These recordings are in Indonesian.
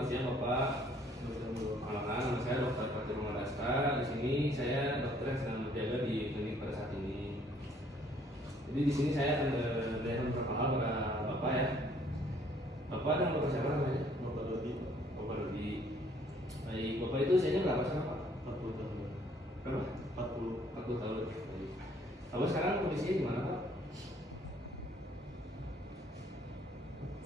selamat siang Bapak. Perkenalkan, nama saya Dr. Fatir Madaska. Di sini saya dokter yang sedang berjaga di klinik pada saat ini. Jadi di sini saya akan berikan beberapa hal pada Bapak ya. Bapak dan Bapak siapa namanya? Bapak Dodi. Bapak Dodi. Baik, Bapak itu usianya berapa sekarang Pak? 40 tahun. Berapa? 40 tahun. Baik. Bapak sekarang kondisinya gimana Pak?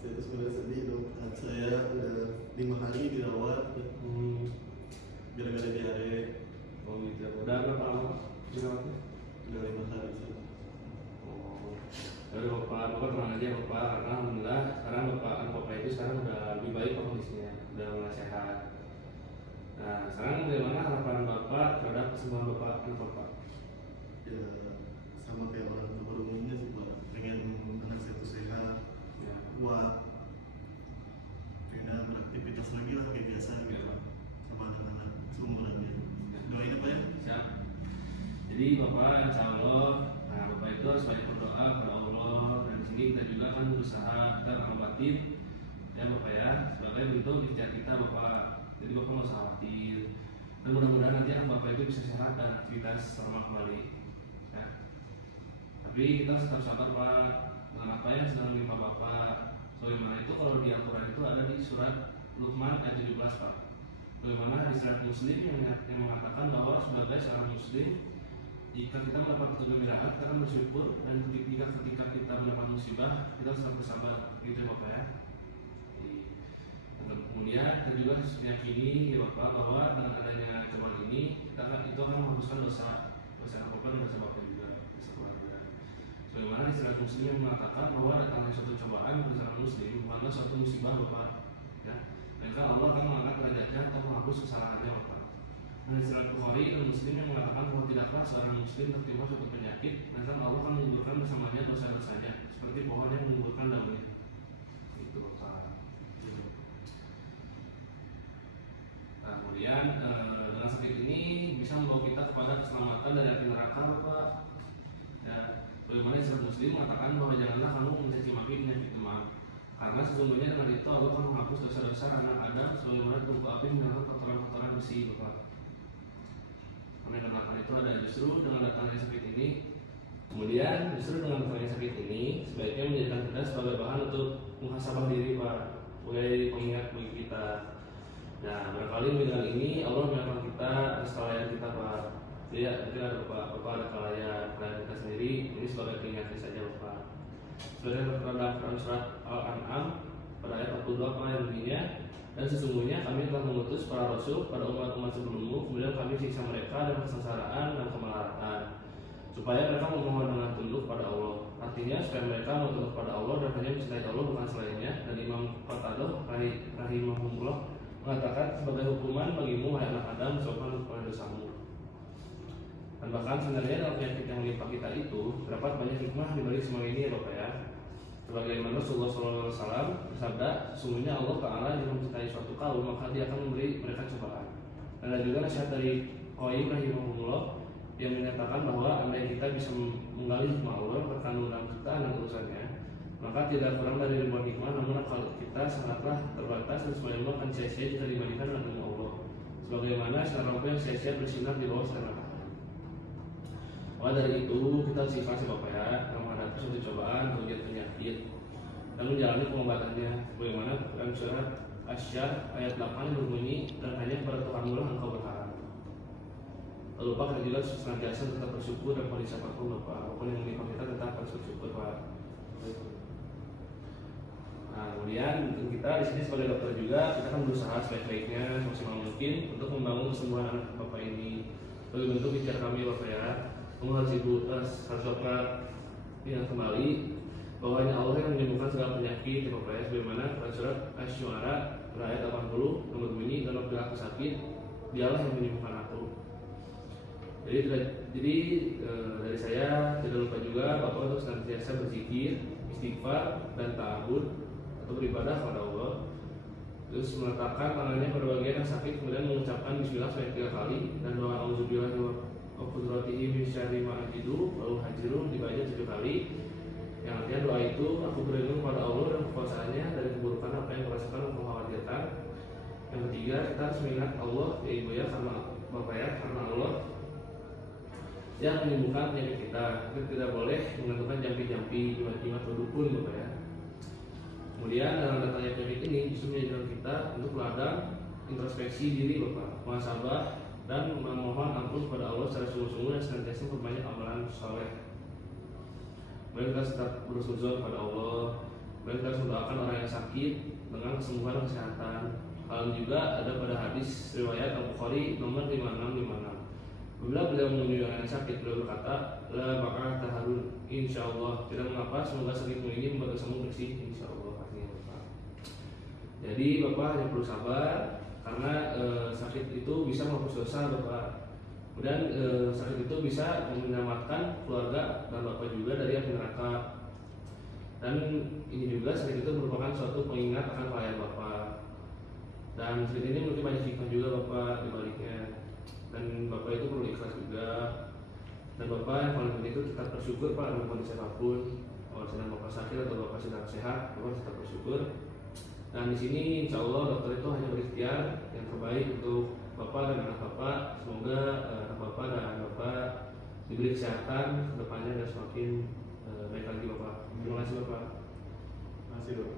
Saya itu sebenarnya sedih dong. Saya udah 5 hari dirawat gara-gara diare. Oh gitu. Udah berapa lama dirawatnya? Udah 5 hari saya. Oh, jadi Bapak tenang aja Bapak, karena alhamdulillah sekarang Bapak itu sekarang udah lebih baik kondisinya, udah mulai sehat. Nah, sekarang bagaimana harapan Bapak terhadap kesembuhan anak Bapak? Ya sama kayak orang tua pada umumnya sih Pak. Pengen anak saya itu sehat, Ya. kuat, pengen beraktivitas lagi lah kayak biasa gitu Pak. Sama anak-anak seumurannya. Doain apa ya? Siap. Jadi Bapak insya Allah, nah Bapak itu harus banyak berdoa kepada Allah, dan di sini kita juga kan berusaha kita mengobati ya Bapak ya, sebagai bentuk ikhtiar kita Bapak. Jadi Bapak nggak usah khawatir, dan mudah-mudahan nanti anak Bapak itu bisa sehat dan aktivitas normal kembali ya. Tapi kita harus tetap sabar Pak dengan apa yang sedang menimpa Bapak. Bagaimana itu kalau di Al-Quran itu ada di surat Luqman ayat 17 Pak. Bagaimana hadis riwayat Muslim yang mengatakan bahwa sebagai seorang Muslim, jika kita mendapat kegembiraan kita akan bersyukur, dan ketika kita mendapat musibah kita harus tetap bersabar, gitu ya Bapak ya. Dan kemudian kita juga harus meyakini ya Bapak bahwa dengan adanya cobaan ini itu akan menghapuskan dosa Bapak dan dosa Bapak juga, dosa keluarga. Bagaimana istilah Muslim yang mengatakan bahwa datangnya suatu cobaan bagi seorang Muslim bukanlah suatu musibah Bapak ya. Maka Allah akan mengangkat derajatnya atau menghapus kesalahannya Bapak. Dan istilah Bukhari dan Muslim yang mengatakan bahwa tidaklah seorang Muslim tertimpa suatu penyakit, maka Allah akan menguburkan bersamanya dosa-dosanya seperti pohon yang menguburkan daunnya. Itu Bapak. Nah, kemudian dengan sakit ini bisa membawa kita kepada keselamatan dari api neraka Bapak. Ya, bagaimana istilah Muslim mengatakan bahwa janganlah kamu mencaci maki penyakit demam, karena sesungguhnya dengan itu Allah akan menghapus dosa-dosa anak Adam sebagaimana tungku api menyangkut kotoran-kotoran besi Bapak. Oleh karena itu ada justru dengan datangnya sakit ini, kemudian justru dengan datangnya sakit ini sebaiknya menjadikan kita sebagai bahan untuk muhasabah diri Pak, sebagai pengingat bagi kita. Nah, barangkali dengan ini Allah mengingatkan kita atas kelalaian kita Pak. Jadi ya, mungkin ada Bapak ada kelalaian kita sendiri, ini sebagai peringatan saja Bapak. Sebenarnya terhadap surat Al-An'am pada ayat 42 ayat bunyinya, dan sesungguhnya kami telah mengutus para rasul pada umat-umat sebelummu, kemudian kami siksa mereka dan kesengsaraan dan kemelaratan, supaya mereka memohon dengan tunduk pada Allah. Artinya supaya mereka mau tunduk pada Allah dan hanya mencintai Allah bukan selainnya. Dan Imam Qatadah rahimahullah mengatakan, sebagai hukuman bagimu wahai anak Adam, disebabkan oleh dosamu. Dan bahkan sebenarnya dalam penyakit yang menimpa kita itu terdapat banyak hikmah di balik semua ini ya Bapak ya. Sebagaimana Rasulullah SAW bersabda, sesungguhnya Allah Ta'ala jika mencintai suatu kaum maka dia akan memberi mereka cobaan. Dan ada juga nasihat dari Qayyim rahimahullah yang menyatakan bahwa andai kita bisa menggali hikmah Allah terkandung dalam ciptaan dan urusannya, maka tidak kurang dari ribuan hikmah, namun akal kita sangatlah terbatas dan semua ilmu akan sia-sia jika dibandingkan dengan ilmu Allah. Sebagaimana sinar lampu yang sia-sia bersinar di bawah sinar matahari. Maka dari itu kita harus ikhlas ya Bapak ya, dalam menghadapi suatu cobaan atau ujian penyakit dan menjalani pengobatannya. Bagaimana dalam surat Asy-Syar ayat 8 yang berbunyi, dan hanya kepada Tuhanmu lah engkau berharap. Lalu Pak, kita juga senantiasa tetap bersyukur dan pada siapapun Bapak, apapun yang menimpa kita tetap harus bersyukur Pak. Nah, kemudian kita di sini sebagai dokter juga kita kan berusaha sebaik-baiknya semaksimal mungkin untuk membangun kesembuhan anak Bapak ini. Sebagai bentuk ikhtiar kami Bapak ya, harus Bapak ingat kembali bahwa hanya Allah yang menyembuhkan segala penyakit ya Bapak ya. Sebagaimana pada surat Asy-Syu'ara ayat 80 yang berbunyi, dan apabila aku sakit, dialah yang menyembuhkan aku. Jadi dari saya tidak lupa juga Bapak untuk senantiasa berzikir, istighfar dan ta'awud atau beribadah kepada Allah. Terus meletakkan tangannya pada bagian yang sakit, kemudian mengucapkan bismillah sebanyak 3 kali dan doa auzubillahi wa qudratihi min syarri ma ajidu wa hajiru dibaca 7 kali. Yang artinya doa itu, aku berlindung kepada Allah dan kekuasaannya dari keburukan apa yang kurasakan atau mengkhawatirkan. kita harus mengingat Allah ya ibu ya, karena bapak ya, karena Allah yang menyembuhkan penyakit kita. Kita tidak boleh menggantungkan jampi-jampi, jimat-jimat atau dukun bapak ya. Kemudian dalam datangnya penyakit ini justru menjadikan kita untuk ladang introspeksi diri bapak, muhasabah dan memohon ampun kepada Allah secara sungguh-sungguh dan senantiasa memperbanyak amalan soleh. Mari kita tetap bersujud kepada Allah. Mari kita mendoakan orang yang sakit dengan kesembuhan dan kesehatan. Hal juga ada pada hadis riwayat Al-Bukhari nomor 5656. Bila beliau menemui orang yang sakit, beliau berkata, la ba'ah taharun, insyaallah. Tidak mengapa, semoga sakitmu ini membuat dosamu bersih, insyaallah. Artinya bapak. Jadi bapak hanya perlu sabar, karena sakit itu bisa menghapus dosa bapak. Kemudian sakit itu bisa menyelamatkan keluarga dan bapak juga dari api neraka. Dan ini juga sakit itu merupakan suatu pengingat akan kelalaian bapak. Dan sakit ini memiliki banyak hikmah juga bapak di baliknya. Dan bapak itu perlu ikhlas juga. Dan bapak yang paling penting itu tetap bersyukur pak dalam kondisi apapun. Kalau sedang bapak sakit atau bapak sedang sehat, bapak tetap bersyukur. Dan di sini insya Allah dokter itu hanya berikhtiar yang terbaik untuk bapak dan anak bapak. Semoga anak bapak dan bapak diberi kesehatan kedepannya dan semakin baik lagi bapak. Terima kasih bapak. Terima kasih dok.